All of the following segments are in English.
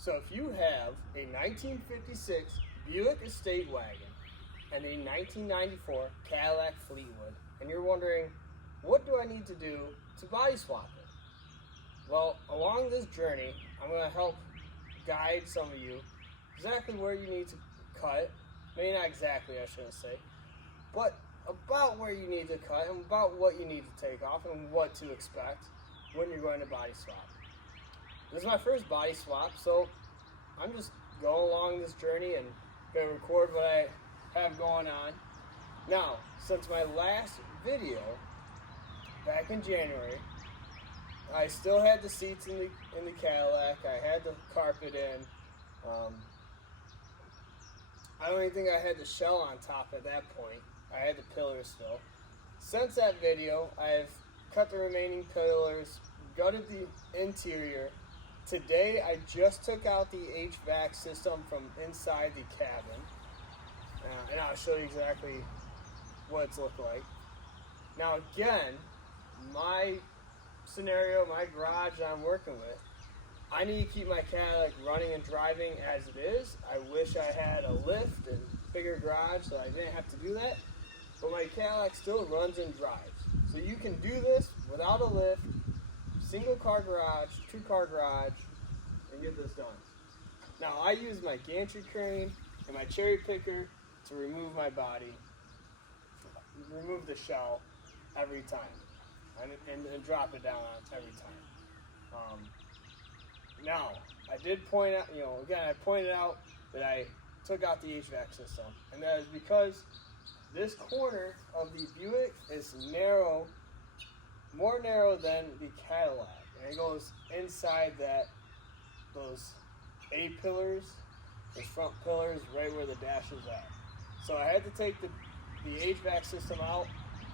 So if you have a 1956 Buick Estate Wagon and a 1994 Cadillac Fleetwood, and you're wondering, what do I need to do to body swap it? Well, along this journey, I'm going to help guide some of you exactly where you need to cut. Maybe not exactly, I shouldn't say, but about where you need to cut and about what you need to take off and what to expect when you're going to body swap. This is my first body swap, so I'm just going along this journey and going to record what I have going on. Now, since my last video back in January, I still had the seats in the Cadillac. I had the carpet in. I don't even think I had the shell on top at that point. I had the pillars still. Since that video, I've cut the remaining pillars, gutted the interior. Today, I just took out the HVAC system from inside the cabin. And I'll show you exactly what it's looked like. Now again, my scenario, my garage that I'm working with, I need to keep my Cadillac running and driving as it is. I wish I had a lift and bigger garage so I didn't have to do that. But my Cadillac still runs and drives. So you can do this without a lift, single car garage, 2-car garage, and get this done. Now I use my gantry crane and my cherry picker to remove my body, remove the shell every time, and drop it down every time. Now, I did point out, again, I pointed out that I took out the HVAC system, and that is because this corner of the Buick is narrow, more narrow than the Cadillac, and it goes inside those A-pillars, those front pillars, right where the dash is at. So I had to take the HVAC system out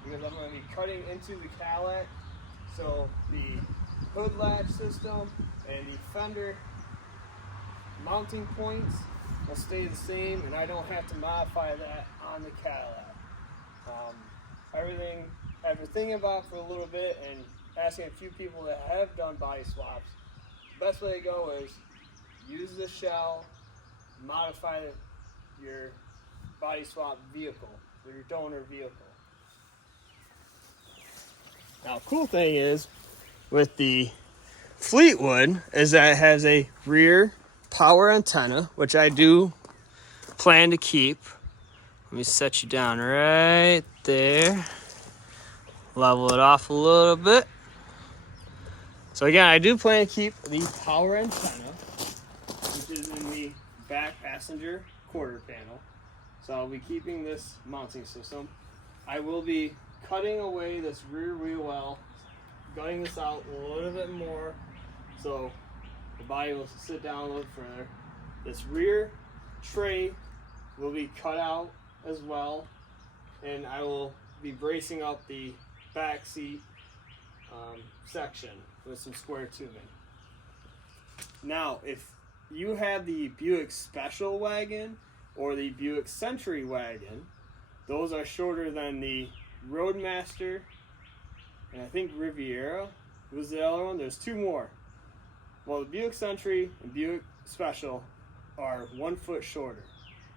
because I'm going to be cutting into the Cadillac. So the hood latch system and the fender mounting points will stay the same, and I don't have to modify that on the Cadillac. Everything after thinking about it for a little bit and asking a few people that have done body swaps, the best way to go is use the shell, modify your body swap vehicle, or your donor vehicle. Now, cool thing is with the Fleetwood is that it has a rear power antenna, which I do plan to keep. Let me set you down right there. Level it off a little bit. So again, I do plan to keep the power antenna, which is in the back passenger quarter panel. So I'll be keeping this mounting system. I will be cutting away this rear wheel well, gutting this out a little bit more so the body will sit down a little further. This rear tray will be cut out as well, and I will be bracing up the back seat section with some square tubing. Now, if you have the Buick Special Wagon or the Buick Century Wagon, those are shorter than the Roadmaster, and I think Riviera was the other one. There's 2 more. Well, the Buick Century and Buick Special are 1 foot shorter.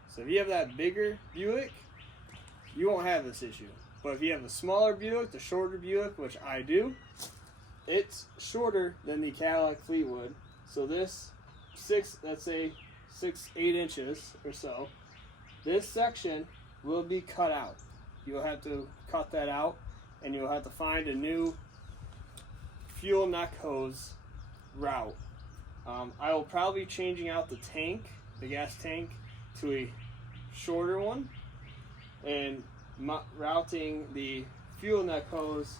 So if you have that bigger Buick, you won't have this issue. But if you have a smaller Buick, the shorter Buick, which I do, it's shorter than the Cadillac Fleetwood. So this 8 inches or so, this section will be cut out. You'll have to cut that out, and you'll have to find a new fuel neck hose route. I will probably be changing out the tank, the gas tank, to a shorter one, and routing the fuel neck hose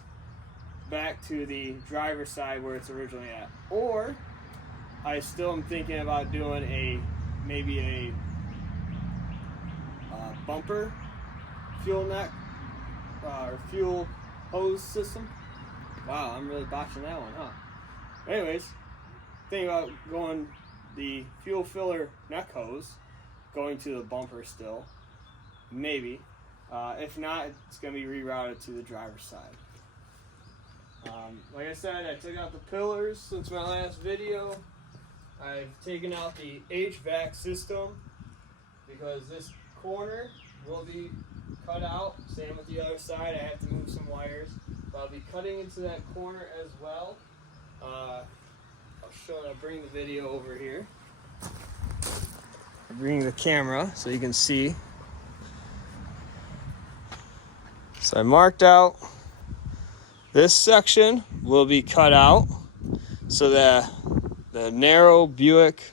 back to the driver's side where it's originally at. Or I still am thinking about doing maybe a bumper fuel neck or fuel hose system. Wow, I'm really botching that one, huh? Anyways, thinking about going the fuel filler neck hose, going to the bumper still, maybe. If not, it's going to be rerouted to the driver's side. Like I said, I took out the pillars since my last video. I've taken out the HVAC system because this corner will be cut out. Same with the other side. I have to move some wires. But I'll be cutting into that corner as well. I'll bring the video over here. I'll bring the camera so you can see. So I marked out this section will be cut out so that the narrow Buick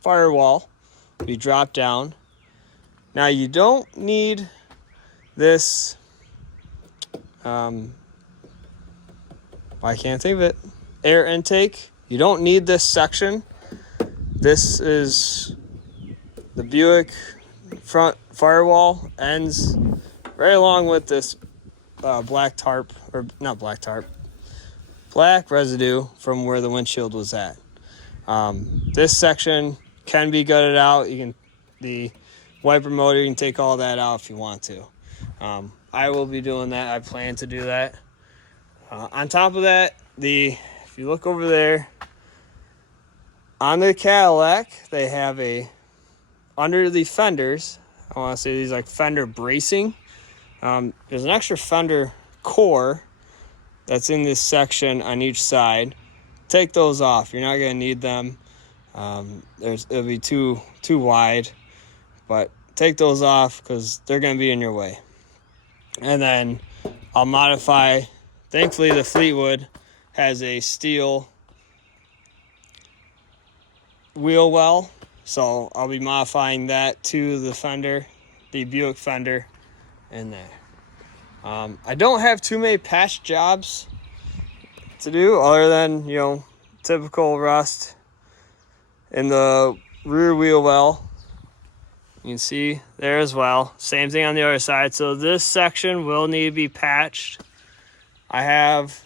firewall will be dropped down. Now you don't need this, I can't think of it, air intake. You don't need this section. This is the Buick front firewall, ends right along with this black residue from where the windshield was at. This section can be gutted out. The wiper motor, you can take all that out if you want to. I will be doing that. I plan to do that. On top of that, if you look over there, on the Cadillac, they have under the fenders, I want to say these like fender bracing. There's an extra fender core that's in this section on each side. Take those off. You're not going to need them. It'll be too wide, but take those off because they're going to be in your way. And then I'll modify. Thankfully, the Fleetwood has a steel wheel well, so I'll be modifying that to the fender, the Buick fender in there. I don't have too many patch jobs to do other than, typical rust in the rear wheel well. You can see there as well. Same thing on the other side. So this section will need to be patched. I have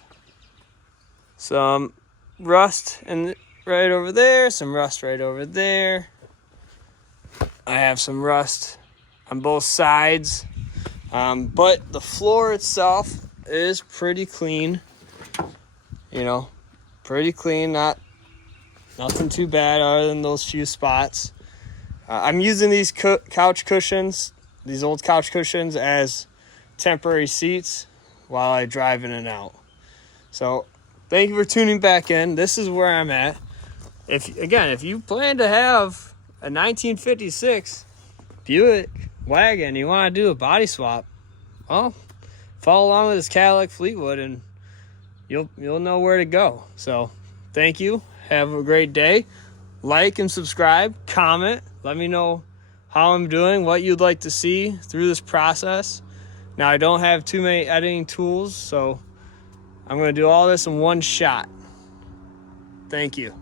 some rust right over there, some rust right over there. I have some rust on both sides. But the floor itself is pretty clean. Pretty clean, nothing too bad other than those few spots. I'm using these couch cushions, these old couch cushions, as temporary seats while I drive in and out. So thank you for tuning back in. This is where I'm at. If you plan to have a 1956 Buick wagon, you want to do a body swap, well, follow along with this Cadillac Fleetwood and you'll know where to go. So thank you. Have a great day. Like and subscribe, comment, let me know how I'm doing, what you'd like to see through this process. Now, I don't have too many editing tools, so I'm going to do all this in one shot. Thank you.